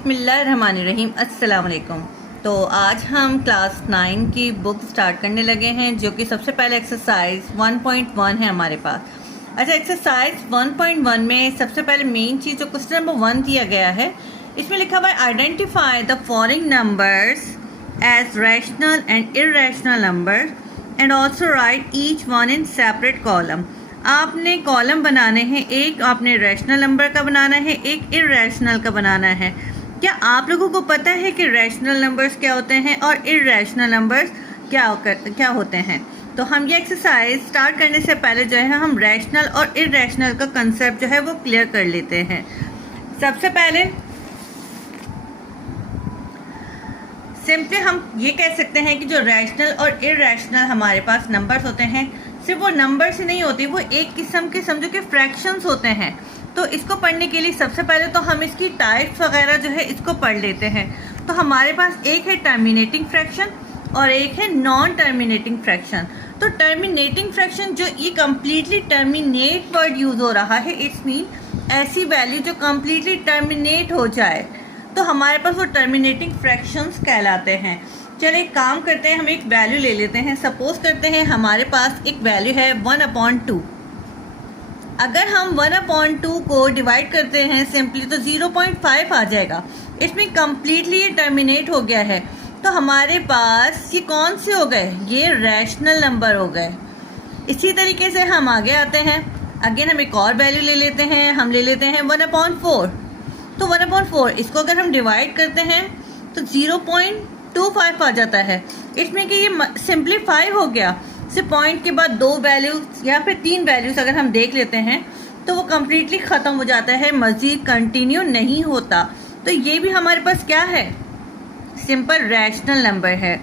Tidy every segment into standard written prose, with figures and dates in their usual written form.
बिस्मिल्लाहिर्रहमानिर्रहीम। अस्सलाम वालेकुम। तो आज हम क्लास 9 की बुक स्टार्ट करने लगे हैं, जो कि सबसे पहले एक्सरसाइज 1.1 है हमारे पास। अच्छा, एक्सरसाइज 1.1 में सबसे पहले मेन चीज़ जो क्वेश्चन नंबर 1 दिया गया है, इसमें लिखा हुआ है identify the following numbers as rational and irrational number and also write each one in separate column. आपने कॉलम बनाने हैं, एक आपने रैशनल नंबर का बनाना है, एक इर्रेशनल का बनाना है। क्या आप लोगों को पता है कि रैशनल नंबर्स क्या होते हैं और इर्रेशनल नंबर्स क्या होते हैं? तो हम ये एक्सरसाइज स्टार्ट करने से पहले जो है हम रैशनल और इर्रेशनल का कंसेप्ट जो है वो क्लियर कर लेते हैं। सबसे पहले सिंपली हम ये कह सकते हैं कि जो रैशनल और इर्रेशनल हमारे पास नंबर्स होते हैं, सिर्फ वो नंबर से नहीं होती, वो एक किस्म के समझो कि फ्रैक्शंस होते हैं। तो इसको पढ़ने के लिए सबसे पहले तो हम इसकी टाइप्स वगैरह जो है इसको पढ़ लेते हैं। तो हमारे पास एक है टर्मिनेटिंग फ्रैक्शन और एक है नॉन टर्मिनेटिंग फ्रैक्शन। तो टर्मिनेटिंग फ्रैक्शन जो ये कम्प्लीटली टर्मिनेट वर्ड यूज हो रहा है, इट्स मीन ऐसी वैल्यू जो कम्प्लीटली टर्मिनेट हो जाए, तो हमारे पास वो टर्मिनेटिंग फ्रैक्शंस कहलाते हैं। चलिए एक काम करते हैं, हम एक वैल्यू ले लेते हैं। सपोज करते हैं हमारे पास एक वैल्यू है 1/2। अगर हम 1/2 को डिवाइड करते हैं सिंपली तो 0.5 आ जाएगा। इसमें कम्प्लीटली ये टर्मिनेट हो गया है। तो हमारे पास ये कौन से हो गए? ये रैशनल नंबर हो गए। इसी तरीके से हम आगे आते हैं। अगेन हम एक और वैल्यू ले लेते हैं, हम ले लेते हैं 1/4। तो 1/4 इसको अगर हम डिवाइड करते हैं तो 0.25 आ जाता है। इसमें कि ये सिंप्लीफाई हो गया। सिर्फ पॉइंट के बाद 2 वैल्यूज या फिर 3 वैल्यूज अगर हम देख लेते हैं तो वो कम्प्लीटली ख़त्म हो जाता है, मज़ीद कंटिन्यू नहीं होता। तो ये भी हमारे पास क्या है? सिंपल रैशनल नंबर है।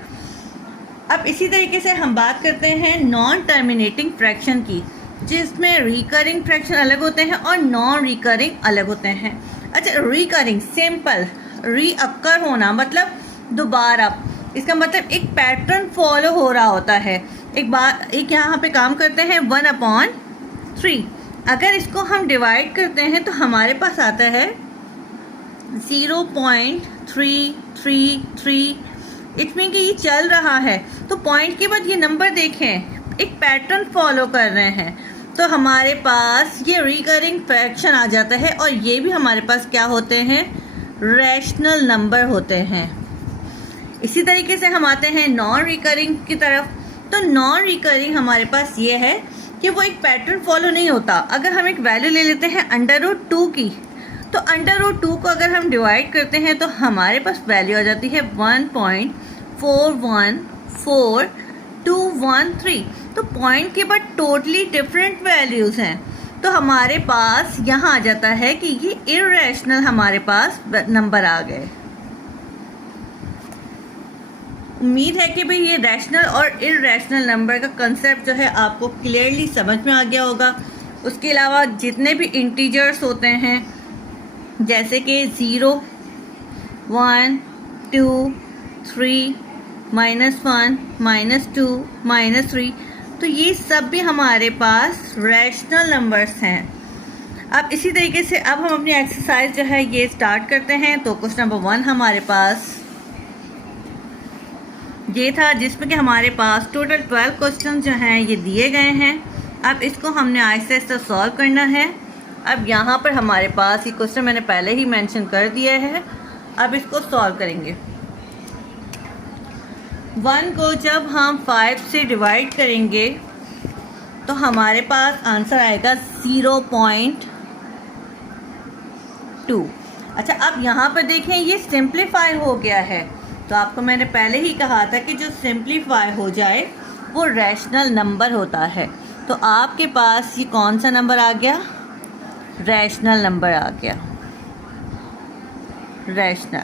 अब इसी तरीके से हम बात करते हैं नॉन टर्मिनेटिंग फ्रैक्शन की, जिसमें रिकरिंग फ्रैक्शन अलग होते हैं और नॉन रिकरिंग अलग होते हैं। अच्छा, रिकरिंग सिंपल रीअक्कर होना मतलब दोबारा, इसका मतलब एक पैटर्न फॉलो हो रहा होता है। एक यहाँ पे काम करते हैं 1/3। अगर इसको हम डिवाइड करते हैं तो हमारे पास आता है 0.333। इसमें कि ये चल रहा है, तो पॉइंट के बाद ये नंबर देखें, एक पैटर्न फॉलो कर रहे हैं। तो हमारे पास ये रिकरिंग फ्रैक्शन आ जाता है और ये भी हमारे पास क्या होते हैं? रैशनल नंबर होते हैं। इसी तरीके से हम आते हैं नॉन रिकरिंग की तरफ। तो नॉन रिकरिंग हमारे पास ये है कि वो एक पैटर्न फॉलो नहीं होता। अगर हम एक वैल्यू ले लेते हैं √2 की, तो √2 को अगर हम डिवाइड करते हैं तो हमारे पास वैल्यू आ जाती है 1.414213। तो पॉइंट के बाद टोटली डिफरेंट वैल्यूज़ हैं। तो हमारे पास यहाँ आ जाता है कि ये इर्रेशनल हमारे पास नंबर आ गए। उम्मीद है कि भाई ये रैशनल और इर्रेशनल नंबर का कंसेप्ट जो है आपको क्लियरली समझ में आ गया होगा। उसके अलावा जितने भी इंटीजर्स होते हैं, जैसे कि 0, 1, 2, 3, -1, -2, -3, तो ये सब भी हमारे पास रैशनल नंबर्स हैं। अब इसी तरीके से अब हम अपनी एक्सरसाइज जो है ये स्टार्ट करते हैं। तो क्वेश्चन नंबर 1 हमारे पास ये था, जिसमें कि हमारे पास टोटल 12 क्वेश्चन जो हैं ये दिए गए हैं। अब इसको हमने आहिस्ता आहिस्ता सॉल्व करना है। अब यहाँ पर हमारे पास ये क्वेश्चन मैंने पहले ही मेंशन कर दिया है। अब इसको सॉल्व करेंगे। 1 को जब हम 5 से डिवाइड करेंगे तो हमारे पास आंसर आएगा 0.2। अच्छा, अब यहाँ पर देखें ये सिंप्लीफाई हो गया है। तो आपको मैंने पहले ही कहा था कि जो सिंप्लीफाई हो जाए वो रैशनल नंबर होता है। तो आपके पास ये कौन सा नंबर आ गया? रैशनल नंबर आ गया। रैशनल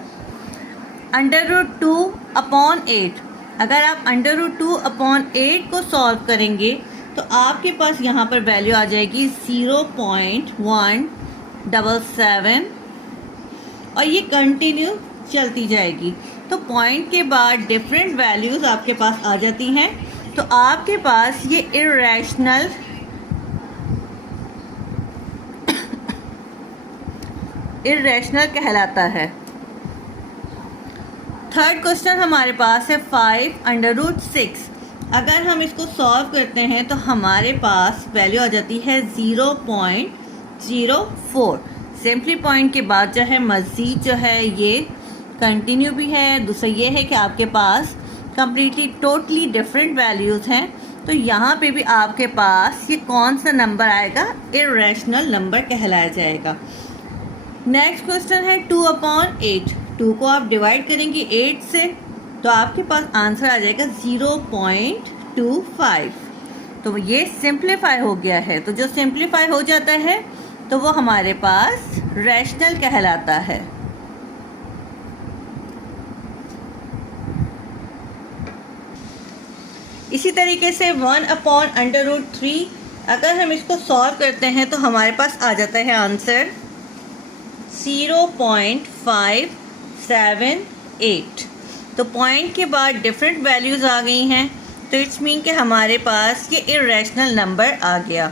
√2/8। अगर आप √2/8 को सॉल्व करेंगे तो आपके पास यहाँ पर वैल्यू आ जाएगी 0.177 और ये कंटिन्यू चलती जाएगी। तो पॉइंट के बाद डिफरेंट वैल्यूज़ आपके पास आ जाती हैं। तो आपके पास ये इर्रेशनल कहलाता है। थर्ड क्वेश्चन हमारे पास है 5√6। अगर हम इसको सॉल्व करते हैं तो हमारे पास वैल्यू आ जाती है 0.04। सिंपली पॉइंट के बाद जो है मज़ीद जो है ये कंटिन्यू भी है। दूसरा ये है कि आपके पास कम्प्लीटली टोटली डिफरेंट वैल्यूज़ हैं, तो यहाँ पे भी आपके पास ये कौन सा नंबर आएगा, इर्रेशनल नंबर कहलाया जाएगा। नेक्स्ट क्वेश्चन है 2/8। 2 को आप डिवाइड करेंगे 8 से तो आपके पास आंसर आ जाएगा 0.25। तो ये सिंप्लीफाई हो गया है, तो जो सिंप्लीफाई हो जाता है तो वो हमारे पास रैशनल कहलाता है। इसी तरीके से 1/√3 अगर हम इसको सॉल्व करते हैं तो हमारे पास आ जाता है आंसर 0.578। तो पॉइंट के बाद डिफरेंट वैल्यूज़ आ गई हैं, तो इट्स मीन कि हमारे पास ये इर्रेशनल नंबर आ गया।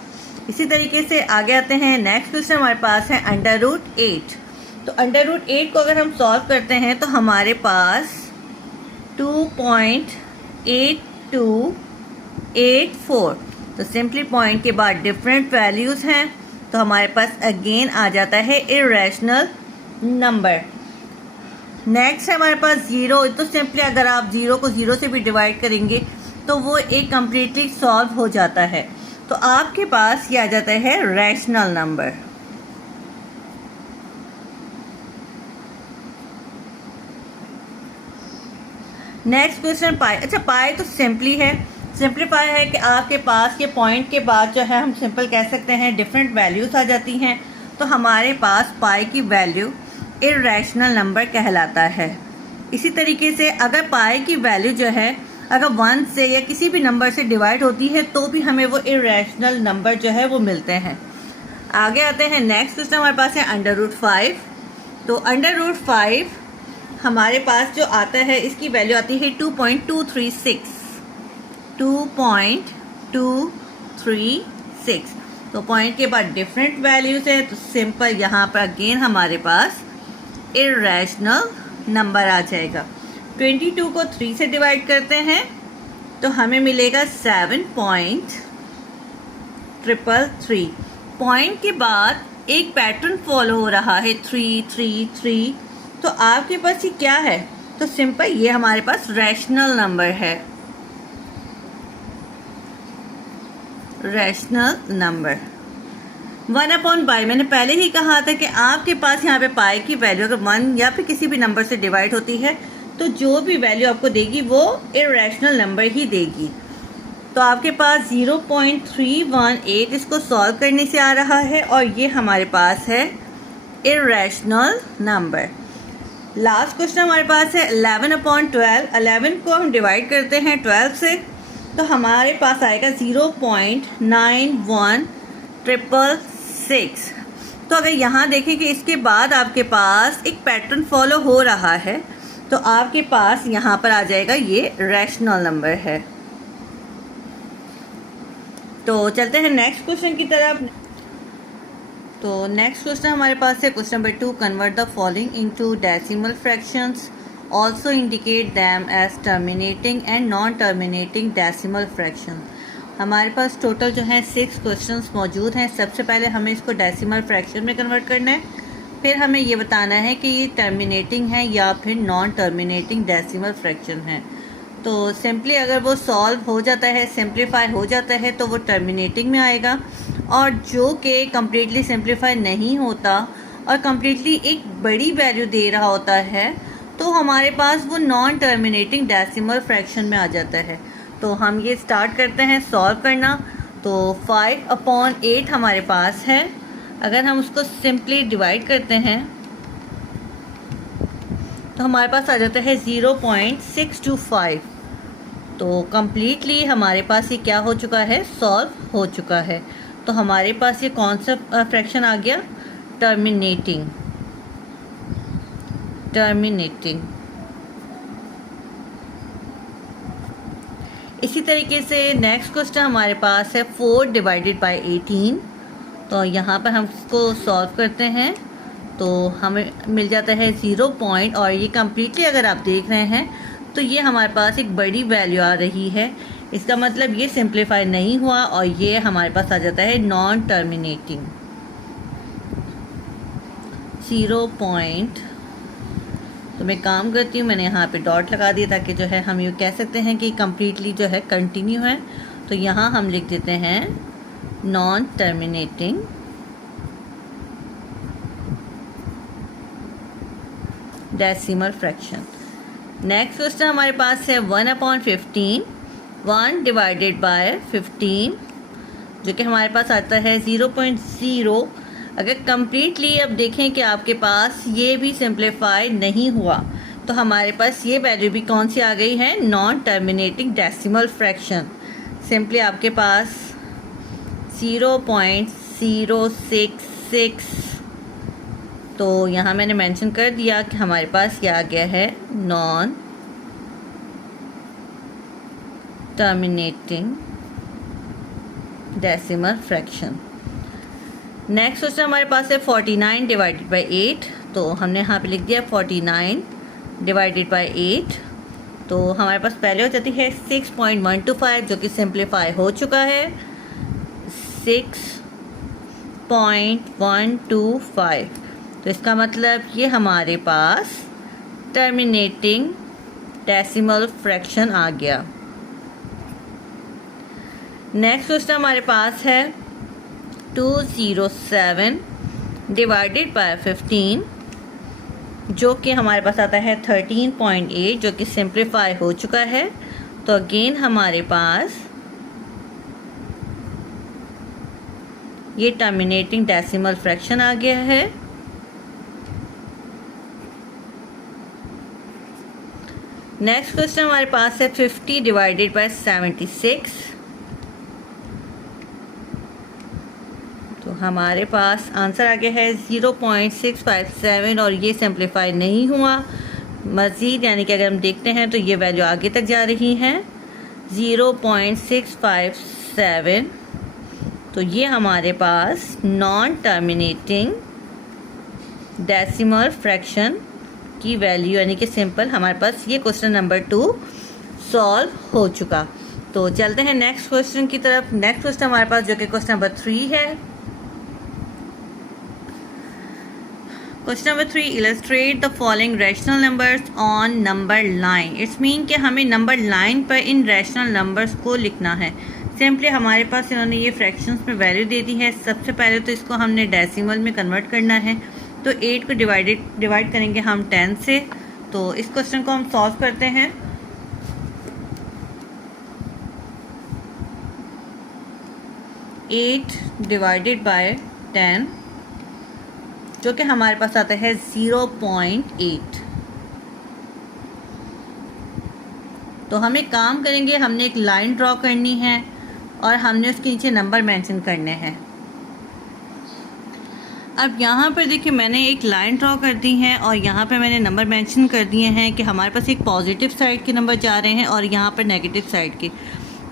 इसी तरीके से आगे आते हैं। नेक्स्ट क्वेश्चन हमारे पास है √8। तो √8 को अगर हम सॉल्व करते हैं तो हमारे पास 2.8284। तो सिंपली पॉइंट के बाद डिफरेंट वैल्यूज़ हैं, तो हमारे पास अगेन आ जाता है इर्रेशनल नंबर। नेक्स्ट है हमारे पास 0। तो सिंपली अगर आप 0 को 0 से भी डिवाइड करेंगे तो वो एक कम्प्लीटली सॉल्व हो जाता है, तो आपके पास ये आ जाता है रैशनल नंबर। नेक्स्ट क्वेश्चन पाई। अच्छा, पाई तो सिंपली है, सिंप्लीफाई है कि आपके पास ये पॉइंट के बाद जो है हम सिंपल कह सकते हैं डिफरेंट वैल्यूज़ आ जाती हैं, तो हमारे पास पाई की वैल्यू इर्रेशनल नंबर कहलाता है। इसी तरीके से अगर पाई की वैल्यू जो है अगर 1 से या किसी भी नंबर से डिवाइड होती है तो भी हमें वो इर्रेशनल नंबर जो है वो मिलते हैं। आगे आते हैं। नेक्स्ट क्वेश्चन हमारे पास है √5। तो √5 हमारे पास जो आता है इसकी वैल्यू आती है 2.236। 2.236। तो पॉइंट के बाद डिफरेंट वैल्यूज़ है, तो सिंपल यहाँ पर अगेन हमारे पास इर्रेशनल नंबर आ जाएगा। 22 को 3 से डिवाइड करते हैं तो हमें मिलेगा 7.333। पॉइंट के बाद एक पैटर्न फॉलो हो रहा है 3 3 3। तो आपके पास ये क्या है, तो सिंपल ये हमारे पास रैशनल नंबर है। रैशनल नंबर 1/पाई। मैंने पहले ही कहा था कि आपके पास यहाँ पे पाई की वैल्यू अगर 1 या फिर किसी भी नंबर से डिवाइड होती है तो जो भी वैल्यू आपको देगी वो इर्रेशनल नंबर ही देगी। तो आपके पास 0.318 इसको सॉल्व करने से आ रहा है और ये हमारे पास है इर्रेशनल नंबर। लास्ट क्वेश्चन हमारे पास है 11/12। 11 को हम डिवाइड करते हैं 12 से तो हमारे पास आएगा 0.91666। तो अगर यहाँ देखें कि इसके बाद आपके पास एक पैटर्न फॉलो हो रहा है तो आपके पास यहाँ पर आ जाएगा ये रैशनल नंबर है। तो चलते हैं नेक्स्ट क्वेश्चन की तरफ। तो नेक्स्ट क्वेश्चन हमारे पास है question number 2। Convert the following into decimal fractions, also indicate them as terminating and non terminating decimal fraction. हमारे पास टोटल जो है 6 क्वेश्चंस मौजूद हैं। सबसे पहले हमें इसको डेसिमल फ्रैक्शन में कन्वर्ट करना है, फिर हमें ये बताना है कि ये टर्मिनेटिंग है या फिर नॉन टर्मिनेटिंग डेसिमल फ्रैक्शन है। तो सिंपली अगर वो सॉल्व हो जाता है, सिंप्लीफाई हो जाता है तो वो टर्मिनेटिंग में आएगा, और जो कि कम्प्लीटली सिंप्लीफाई नहीं होता और कम्प्लीटली एक बड़ी वैल्यू दे रहा होता है तो हमारे पास वो नॉन टर्मिनेटिंग डेसिमल फ्रैक्शन में आ जाता है। तो हम ये स्टार्ट करते हैं सॉल्व करना। तो 5/8 हमारे पास है, अगर हम उसको सिंपली डिवाइड करते हैं तो हमारे पास आ जाता है 0.625। तो कम्प्लीटली हमारे पास ये क्या हो चुका है, सॉल्व हो चुका है। तो हमारे पास ये कौन सा फ्रैक्शन आ गया, टर्मिनेटिंग। टर्मिनेटिंग। इसी तरीके से नेक्स्ट क्वेश्चन हमारे पास है 4 / 18। तो यहाँ पर हम इसको सॉल्व करते हैं तो हमें मिल जाता है 0 पॉइंट, और ये कम्प्लीटली अगर आप देख रहे हैं तो ये हमारे पास एक बड़ी वैल्यू आ रही है। इसका मतलब ये सिंप्लीफाई नहीं हुआ और ये हमारे पास आ जाता है नॉन टर्मिनेटिंग 0 पॉइंट। तो मैं काम करती हूँ, मैंने यहाँ पे डॉट लगा दिया ताकि जो है हम ये कह सकते हैं कि कम्प्लीटली जो है कंटिन्यू है। तो यहाँ हम लिख देते हैं non terminating decimal fraction. Next question हमारे पास है 1/15, 1 डिवाइडेड बाय 15, जो कि हमारे पास आता है 0.0। अगर कम्प्लीटली अब देखें कि आपके पास ये भी सिंप्लीफाई नहीं हुआ तो हमारे पास ये वैल्यू भी कौन सी आ गई है, non terminating decimal fraction. Simply आपके पास 0.066, तो यहाँ मैंने मेंशन कर दिया कि हमारे पास ये आ गया है non terminating decimal fraction. Next question हमारे पास है 49 डिवाइडेड बाय 8, तो हमने यहाँ पे लिख दिया 49 डिवाइडेड बाय 8। तो हमारे पास पहले हो जाती है 6.125, जो कि सिंप्लीफाई हो चुका है 6.125। तो इसका मतलब ये हमारे पास टर्मिनेटिंग डेसिमल फ्रैक्शन आ गया। नेक्स्ट क्वेश्चन हमारे पास है 207 डिवाइडेड बाय 15, जो कि हमारे पास आता है 13.8, जो कि सिंप्लीफाई हो चुका है। तो अगेन हमारे पास ये टर्मिनेटिंग डेसिमल फ्रैक्शन आ गया है। नेक्स्ट क्वेश्चन हमारे पास है 50 डिवाइडेड बाय 76, तो हमारे पास आंसर आ गया है 0.657, और ये सिंप्लीफाई नहीं हुआ मज़ीद, यानी कि अगर हम देखते हैं तो ये वैल्यू आगे तक जा रही है 0.657। तो ये हमारे पास नॉन टर्मिनेटिंग डेसिमल फ्रैक्शन की वैल्यू, यानी कि सिंपल हमारे पास ये क्वेश्चन नंबर 2 सॉल्व हो चुका। तो चलते हैं नेक्स्ट क्वेश्चन की तरफ। नेक्स्ट क्वेश्चन हमारे पास जो कि क्वेश्चन नंबर 3 है। Question number 3, illustrate the following rational numbers on number line. It's mean कि हमें नंबर लाइन पर इन रैशनल नंबर्स को लिखना है। सिंपली हमारे पास इन्होंने ये फ्रैक्शंस में वैल्यू दे दी है। सबसे पहले तो इसको हमने डेसिमल में कन्वर्ट करना है, तो 8 को डिवाइड करेंगे हम 10 से। तो इस क्वेश्चन को हम सॉल्व करते हैं। एट डिवाइडेड बाय 10, जो कि हमारे पास आता है 0.8। तो हम एक काम करेंगे, हमने एक लाइन ड्रॉ करनी है और हमने उसके नीचे नंबर मेंशन करने हैं। अब यहाँ पर देखिए मैंने एक लाइन ड्रॉ कर दी है और यहाँ पर मैंने नंबर मेंशन कर दिए हैं कि हमारे पास एक पॉजिटिव साइड के नंबर जा रहे हैं और यहाँ पर नेगेटिव साइड के।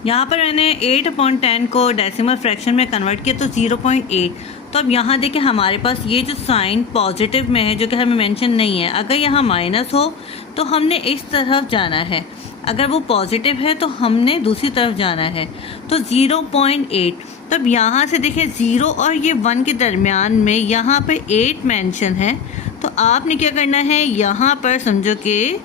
यहाँ पर मैंने 8/10 को डेसिमल फ्रैक्शन में कन्वर्ट किया तो 0.8। तो अब यहाँ देखिए हमारे पास ये जो साइन पॉजिटिव में है, जो कि हमें मेंशन नहीं है, अगर यहाँ माइनस हो तो हमने इस तरफ जाना है, अगर वो पॉजिटिव है तो हमने दूसरी तरफ जाना है। तो 0.8, तब यहाँ से देखिए 0 और ये 1 के दरमियान में यहाँ पे 8 मेंशन है। तो आपने क्या करना है, यहाँ पर समझो कि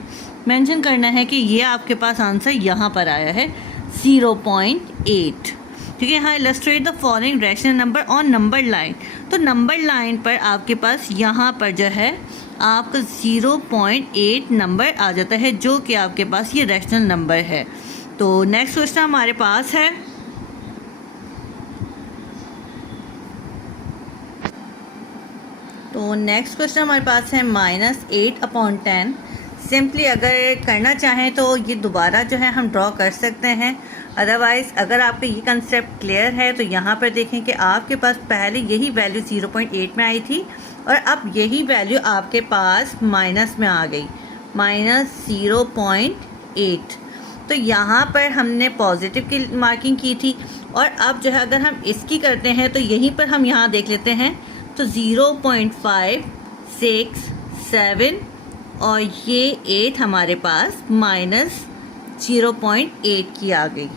मेंशन करना है कि ये आपके पास आंसर यहाँ पर आया है 0.8। ठीक है, यहाँ illustrate the following rational number on number line. तो नंबर लाइन पर आपके पास यहाँ पर जो है आपका 0.8 नंबर आ जाता है, जो कि आपके पास ये रैशनल नंबर है। तो नेक्स्ट क्वेश्चन हमारे पास है हमारे पास है -8/10। सिंपली अगर करना चाहें तो ये दोबारा जो है हम ड्रॉ कर सकते हैं, अदरवाइज़ अगर आपको ये कंसेप्ट क्लियर है तो यहाँ पर देखें कि आपके पास पहले यही वैल्यू 0.8 में आई थी और अब यही वैल्यू आपके पास माइनस में आ गई, -0.8। तो यहाँ पर हमने पॉजिटिव की मार्किंग की थी और अब जो है अगर हम इसकी करते हैं तो यहीं पर हम यहाँ देख लेते हैं तो 0.5 6, 7 और ये 8 हमारे पास -0.8 की आ गई।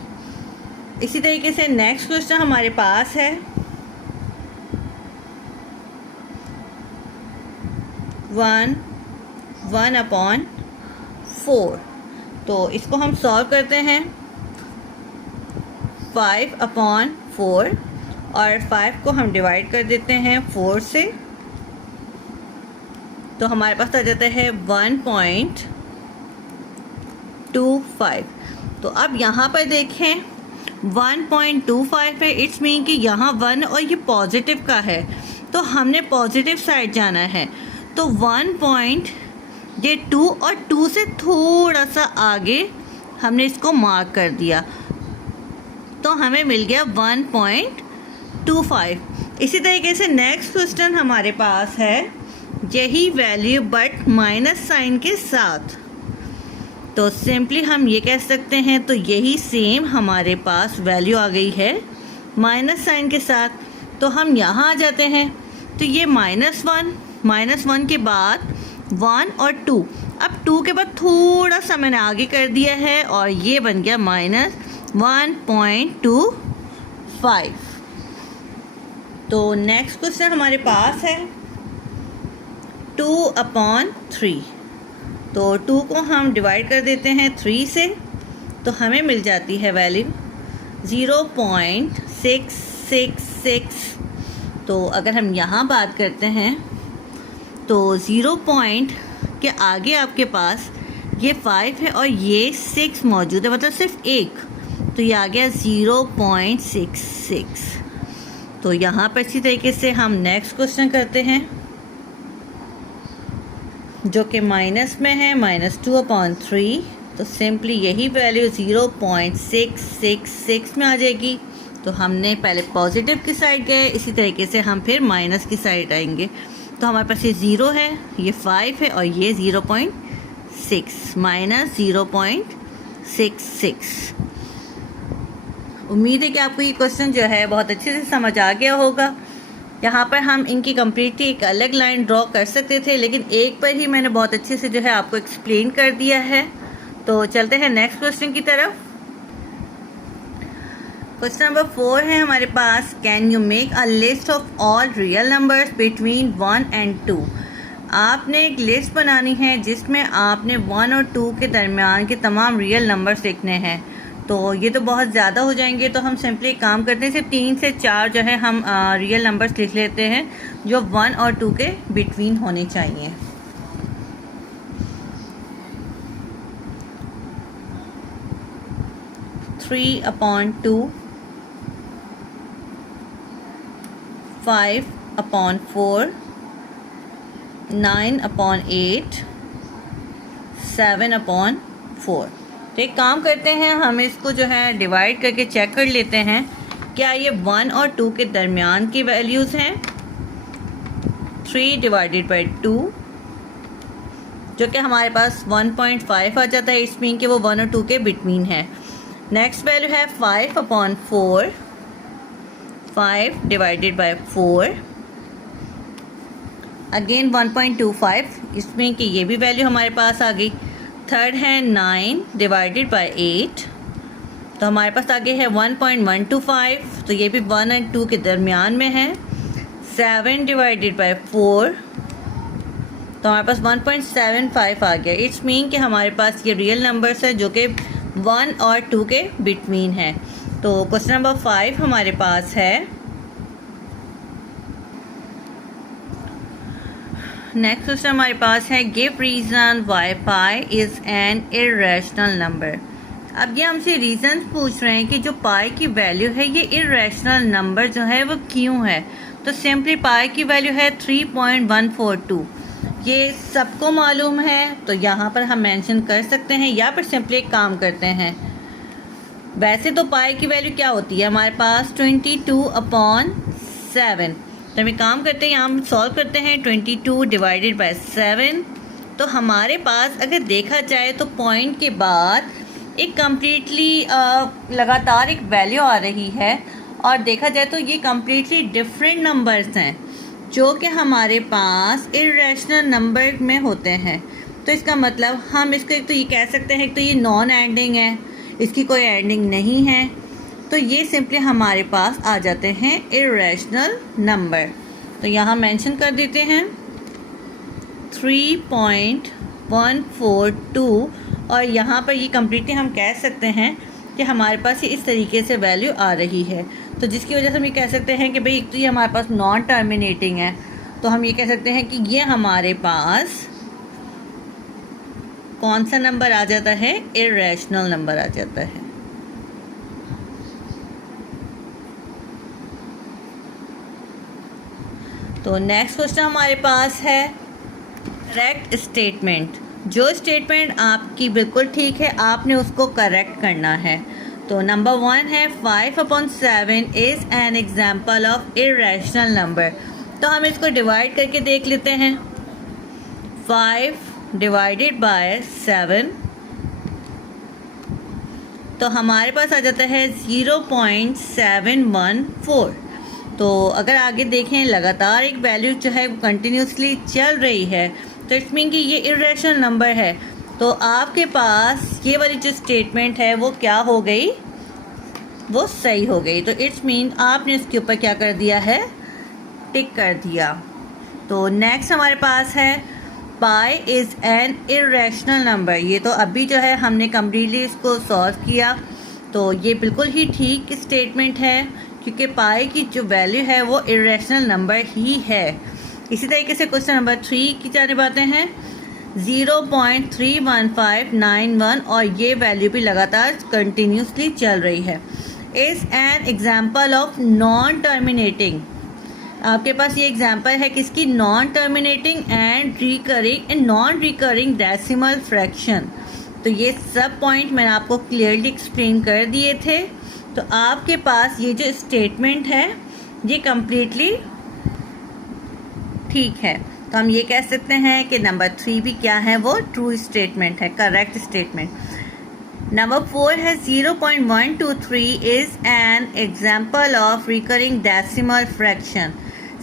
इसी तरीके से नेक्स्ट क्वेश्चन हमारे पास है 1/4। तो इसको हम सॉल्व करते हैं। 5/4 और 5 को हम डिवाइड कर देते हैं 4 से, तो हमारे पास आ जाता है 1.25। तो अब यहाँ पर देखें 1.25 है, इट्स मीन कि यहाँ 1 और ये पॉजिटिव का है, तो हमने पॉजिटिव साइड जाना है। तो 1.2 और 2 से थोड़ा सा आगे हमने इसको मार्क कर दिया, तो हमें मिल गया 1.25। इसी तरीके से नेक्स्ट क्वेश्चन हमारे पास है यही वैल्यू बट माइनस साइन के साथ। तो सिंपली हम ये कह सकते हैं, तो यही सेम हमारे पास वैल्यू आ गई है माइनस साइन के साथ। तो हम यहाँ आ जाते हैं, तो ये -1 के बाद 1 और 2, अब 2 के बाद थोड़ा सा मैंने आगे कर दिया है और ये बन गया -1.25। तो नेक्स्ट क्वेश्चन हमारे पास है 2/3। तो 2 को हम डिवाइड कर देते हैं 3 से, तो हमें मिल जाती है वैल्यू 0.666। तो अगर हम यहाँ बात करते हैं तो 0 पॉइंट के आगे आपके पास ये 5 है और ये 6 मौजूद है, मतलब सिर्फ एक, तो ये आ गया 0.66। तो यहाँ पर इसी तरीके से हम नेक्स्ट क्वेश्चन करते हैं जो कि माइनस में है, -2/3। तो सिंपली यही वैल्यू 0.666 में आ जाएगी। तो हमने पहले पॉजिटिव की साइड गए, इसी तरीके से हम फिर माइनस की साइड आएंगे। तो हमारे पास ये 0 है, ये 5 है और ये 0.6 -0.66। उम्मीद है कि आपको ये क्वेश्चन जो है बहुत अच्छे से समझ आ गया होगा। यहाँ पर हम इनकी कम्प्लीटली एक अलग लाइन ड्रॉ कर सकते थे, लेकिन एक पर ही मैंने बहुत अच्छे से जो है आपको एक्सप्लेन कर दिया है। तो चलते हैं नेक्स्ट क्वेश्चन की तरफ। क्वेश्चन नंबर 4 है हमारे पास, can you make a list of all real numbers between 1 and 2। आपने एक लिस्ट बनानी है जिसमें आपने 1 और 2 के दरमियान के तमाम रियल नंबर्स लिखने हैं। तो ये तो बहुत ज़्यादा हो जाएंगे, तो हम सिंपली काम करते हैं, सिर्फ 3 से 4 जो है हम रियल नंबर्स लिख लेते हैं जो 1 और 2 के बिटवीन होने चाहिए। Three upon 2, 5/4, 9/8, 7/4। तो एक काम करते हैं, हम इसको जो है डिवाइड करके चेक कर लेते हैं क्या ये 1 और 2 के दरमियान की वैल्यूज़ हैं। 3/2 जो कि हमारे पास 1.5 आ जाता है, इस मीन कि वो 1 और 2 के बिटवीन है। नेक्स्ट वैल्यू है 5/4, 5/4 अगेन 1.25, इसमें कि ये भी वैल्यू हमारे पास आ गई। थर्ड है 9/8, तो हमारे पास आगे है 1.125, तो ये भी 1 और 2 के दरमियान में है। 7/4, तो हमारे पास 1.75 आ गया। इट्स मीन कि हमारे पास ये रियल नंबर्स है जो कि 1 और 2 के बिटवीन है। तो क्वेश्चन नंबर 5 हमारे पास है। नेक्स्ट क्वेश्चन हमारे पास है, give reason why pi is an irrational number. अब ये हमसे रीज़न पूछ रहे हैं कि जो पाई की वैल्यू है ये इर्रेशनल नंबर जो है वो क्यों है। तो सिंपली पाई की वैल्यू है 3.142, ये सबको मालूम है, तो यहाँ पर हम मेंशन कर सकते हैं या फिर सिंपली एक काम करते हैं। वैसे तो पाई की वैल्यू क्या होती है हमारे पास 22/7, तो हम एक काम करते हैं, यहाँ हम सॉल्व करते हैं 22/7। तो हमारे पास अगर देखा जाए तो पॉइंट के बाद एक कम्प्लीटली लगातार एक वैल्यू आ रही है, और देखा जाए तो ये कम्प्लीटली डिफरेंट नंबर्स हैं। जो कि हमारे पास इरेशनल नंबर में होते हैं। तो इसका मतलब हम इसको एक तो ये कह सकते हैं तो ये नॉन एंडिंग है, इसकी कोई एंडिंग नहीं है, तो ये सिंपली हमारे पास आ जाते हैं इरेशनल नंबर। तो यहाँ मेंशन कर देते हैं 3.142 और यहाँ पर ये कम्प्लीटली हम कह सकते हैं कि हमारे पास ये इस तरीके से वैल्यू आ रही है। तो जिसकी वजह से हम ये कह सकते हैं कि भाई एक तो ये हमारे पास नॉन टर्मिनेटिंग है, तो हम ये कह सकते हैं कि ये हमारे पास कौन सा नंबर आ जाता है, इरेशनल नंबर आ जाता है। तो नेक्स्ट क्वेश्चन हमारे पास है करेक्ट स्टेटमेंट। जो स्टेटमेंट आपकी बिल्कुल ठीक है आपने उसको करेक्ट करना है। तो नंबर 1 है 5/7 is an example of irrational number. तो हम इसको डिवाइड करके देख लेते हैं। 5 डिवाइडेड बाय 7 तो हमारे पास आ जाता है 0.714। तो अगर आगे देखें लगातार एक वैल्यू जो है कंटिन्यूसली चल रही है तो इट्स मीन कि ये इरेशनल नंबर है। तो आपके पास ये वाली जो स्टेटमेंट है वो क्या हो गई, वो सही हो गई। तो इट्स मीन आपने इसके ऊपर क्या कर दिया है, टिक कर दिया। तो नेक्स्ट हमारे पास है पाई इज़ एन इरेशनल नंबर। ये तो अभी जो है हमने कम्प्लीटली इसको सॉल्व किया, तो ये बिल्कुल ही ठीक स्टेटमेंट है क्योंकि पाई की जो वैल्यू है वो इरेशनल नंबर ही है। इसी तरीके से क्वेश्चन नंबर 3 की जानिब आते हैं। 0.31591 और ये वैल्यू भी लगातार कंटिन्यूसली चल रही है। Is an example of non terminating. आपके पास ये एग्जाम्पल है किसकी, non terminating and recurring and non recurring decimal fraction. तो ये सब पॉइंट मैंने आपको क्लियरली एक्सप्लेन कर दिए थे। तो आपके पास ये जो स्टेटमेंट है ये कम्प्लीटली ठीक है। तो हम ये कह सकते हैं कि नंबर 3 भी क्या है, वो ट्रू स्टेटमेंट है, करेक्ट स्टेटमेंट। नंबर 4 है 0.123 is an example of recurring decimal fraction.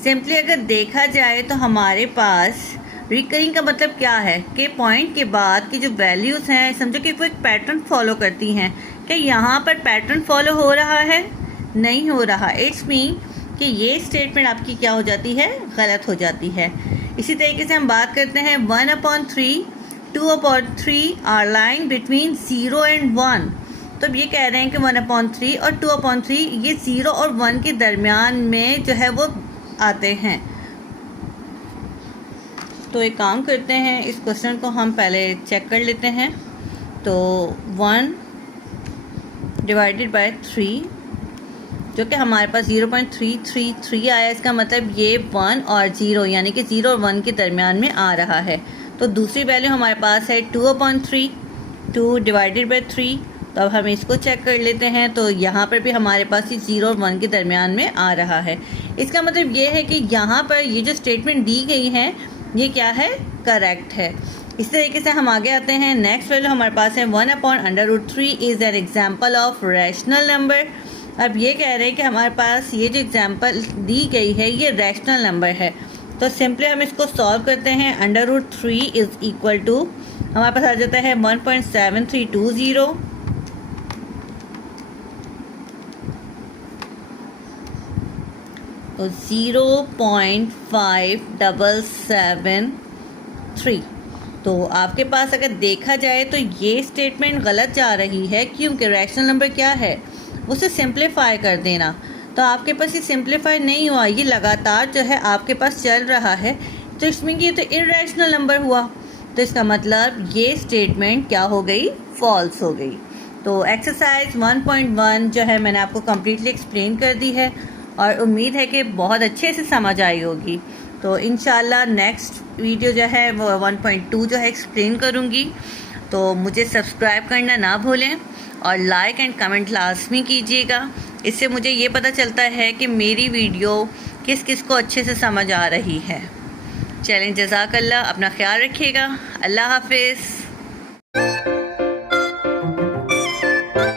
Simply अगर देखा जाए तो हमारे पास रिकरिंग का मतलब क्या है कि पॉइंट के बाद की जो वैल्यूज़ हैं समझो कि वो एक पैटर्न फॉलो करती हैं। क्या यहाँ पर पैटर्न फॉलो हो रहा है, नहीं हो रहा। इट्स मीन कि ये स्टेटमेंट आपकी क्या हो जाती है, गलत हो जाती है। इसी तरीके से हम बात करते हैं 1/3 2/3 आर लाइंग बिटवीन 0 and 1। तो अब ये कह रहे हैं कि 1/3 और 2/3 ये 0 और 1 के दरमियान में जो है वो आते हैं। तो एक काम करते हैं, इस क्वेश्चन को हम पहले चेक कर लेते हैं। तो 1 डिवाइडेड बाय 3 जो कि हमारे पास 0.333 आया, इसका मतलब ये 1 और 0 यानी कि 0 और 1 के दरमियान में आ रहा है। तो दूसरी वैल्यू हमारे पास है 2/3 2 डिवाइडेड बाय 3। तो अब हम इसको चेक कर लेते हैं। तो यहाँ पर भी हमारे पास ये 0 और 1 के दरमियान में आ रहा है। इसका मतलब ये है कि यहाँ पर ये जो स्टेटमेंट दी गई है ये क्या है, करेक्ट है। इस तरीके से हम आगे आते हैं। नेक्स्ट वैल्यू हमारे पास है 1/√3 is an example of rational number. अब ये कह रहे हैं कि हमारे पास ये जो एग्जाम्पल दी गई है ये रैशनल नंबर है। तो सिंपली हम इसको सॉल्व करते हैं। √3 इज़ इक्वल टू हमारे पास आ जाता है 1.7320 तो 0.5773। तो आपके पास अगर देखा जाए तो ये स्टेटमेंट गलत जा रही है क्योंकि रैशनल नंबर क्या है, उसे सिंप्लीफाई कर देना। तो आपके पास ये सिंप्लीफाई नहीं हुआ, ये लगातार जो है आपके पास चल रहा है। तो इसमें ये तो इरेशनल नंबर हुआ। तो इसका मतलब ये स्टेटमेंट क्या हो गई, फॉल्स हो गई। तो एक्सरसाइज 1.1 जो है मैंने आपको कम्प्लीटली एक्सप्लेन कर दी है और उम्मीद है कि बहुत अच्छे से समझ आई होगी। तो इंशाल्लाह नेक्स्ट वीडियो जो है वो 1.2 जो है एक्सप्लेन करूँगी। तो मुझे सब्सक्राइब करना ना भूलें और लाइक एंड कमेंट लाजमी कीजिएगा। इससे मुझे ये पता चलता है कि मेरी वीडियो किस किस को अच्छे से समझ आ रही है। चलें, जज़ाकल्लाह, अपना ख्याल रखिएगा। अल्लाह हाफिज़।